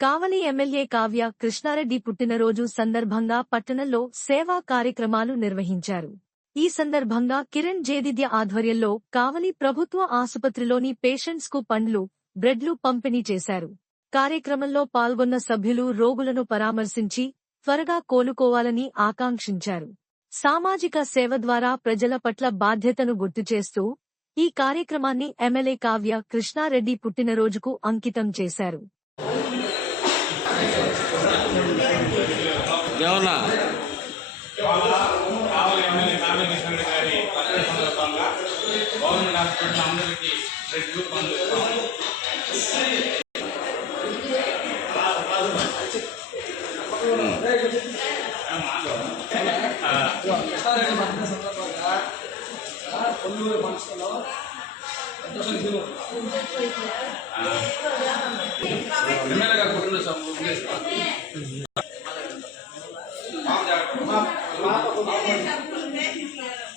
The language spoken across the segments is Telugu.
కావలి ఎమ్మెల్యే కావ్య కృష్ణారెడ్డి పుట్టినరోజు సందర్భంగా పట్టణంలో సేవా కార్యక్రమాలు నిర్వహించారు. ఈ సందర్భంగా కిరణ్ జేదిద్య ఆధ్వర్యంలో కావలి ప్రభుత్వ ఆసుపత్రిలోని పేషెంట్స్ కు పండ్లు, బ్రెడ్లు పంపిణీ చేశారు. కార్యక్రమంలో పాల్గొన్న సభ్యులు రోగులను పరామర్శించి త్వరగా కోలుకోవాలని ఆకాంక్షించారు. సామాజిక సేవ ద్వారా ప్రజల పట్ల బాధ్యతను గుర్తుచేస్తూ ఈ కార్యక్రమాన్ని ఎమ్మెల్యే కావ్య కృష్ణారెడ్డి పుట్టినరోజుకు అంకితం చేశారు.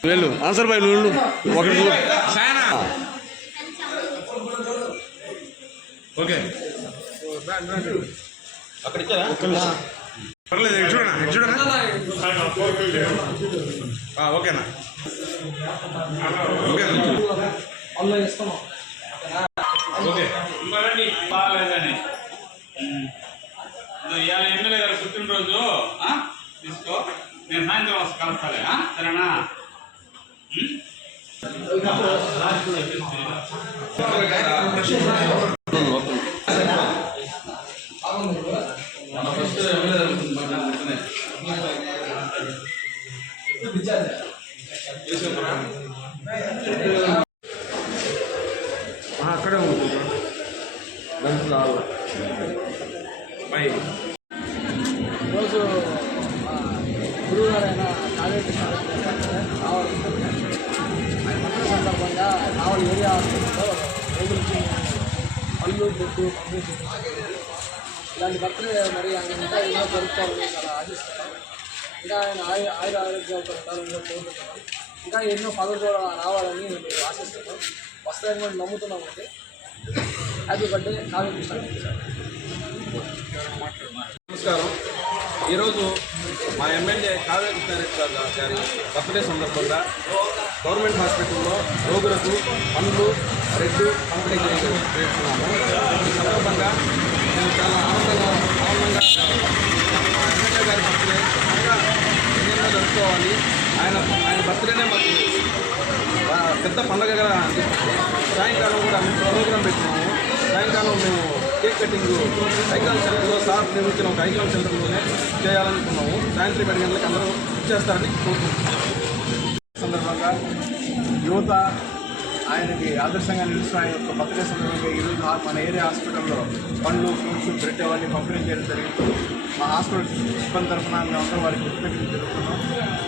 వెళ్ళు ఆన్సర్ బై నువ్వు ఒకటి ఓకే అక్కడ ఇచ్చారా పర్లేదు చూడనా ఓకేనా ఓకే బాగాలేదని ఇవాళ ఎమ్మెల్యే గారు పుట్టినరోజు తీసుకో, నేను సాయంత్రం వస్తే కలుస్తాలే, సరేనా? అక్కడే ఉంటుంది ఈరోజు గురువు గారైన కావేటి కావాలి సందర్భంగా కావాలి ఏరియా హాస్పిటల్లో రోగులకి పళ్ళు బొట్టు పంపిణీ ఇలాంటి బర్త్డే మరి ఆయన ఇంకా ఎన్నో జరుపుకోవాలని చాలా ఆశిస్తున్నాం. ఇంకా ఆయన ఆయుర ఆరోగ్యాలతో ఉండాలని కోరుకుంటున్నాం. ఇంకా ఎన్నో పదవులు కూడా రావాలని మేము ఆశిస్తున్నాం. వస్తాయని మేము నమ్ముతున్నామంటే happy birthday Kavya Krishnareddy sir. నమస్కారం. ఈరోజు మా ఎమ్మెల్యే కావ్య కృష్ణారెడ్డి గారి బర్త్డే సందర్భంగా గవర్నమెంట్ హాస్పిటల్లో రోగులకు పండ్లు, బ్రెడ్ పంపిణీ చేస్తున్నాము. ఈ సందర్భంగా మేము చాలా ఆనందంగా మా ఎమ్మెల్యే గారి బర్త్డే బాగా విజయంగా జరుపుకోవాలి. ఆయన బర్త్డేనే మాకు పెద్ద పండుగగా అనిపిస్తుంది. సాయంకాలం కూడా మేము ప్రోగ్రాం పెట్టినాము. సాయంకాలం మేము కేక్ కటింగ్ ఐకాన్ సెంటర్లో సార్ నిర్మించిన ఒక ఐకాన్ సెంటర్లోనే చేయాలనుకున్నాము. సాయంత్రం 7 గంటలకు అందరూ ఇచ్చేస్తారని కోరుకుంటున్నాము. సందర్భంగా యువత ఆయనకి ఆదర్శంగా నిలుస్తున్న ఆయన యొక్క బర్త్డే సందర్భంగా ఈరోజు మన ఏరియా హాస్పిటల్లో పండ్లు, ఫ్రూట్స్, బ్రెడ్ అవన్నీ పంపిణీ చేయడం జరిగింది. మా హాస్పిటల్ సిబ్బంది తరఫున మేమందరం వారికి కృతజ్ఞతలు జరుపుతున్నాం.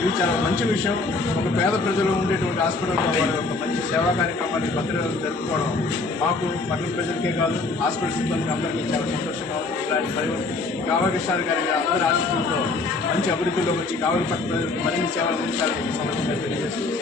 ఇది చాలా మంచి విషయం. ఒక పేద ప్రజలు ఉండేటువంటి హాస్పిటల్లో వారి యొక్క మంచి సేవా కార్యక్రమాన్ని బర్త్డే జరుపుకోవడం మాకు పట్టణ ప్రజలకే కాదు హాస్పిటల్ సిబ్బందికి అందరికీ చాలా సంతోషంగా ఉంది. ఇలాంటి కావ్య కృష్ణారెడ్డి గారి అందరి ఆశీస్సులతో మంచి అభివృద్ధిలో వచ్చి కావలి పట్టణ ప్రజలకు మరిన్ని సేవలు అందించాలని ఈ సందర్భంగా తెలియజేస్తున్నాం.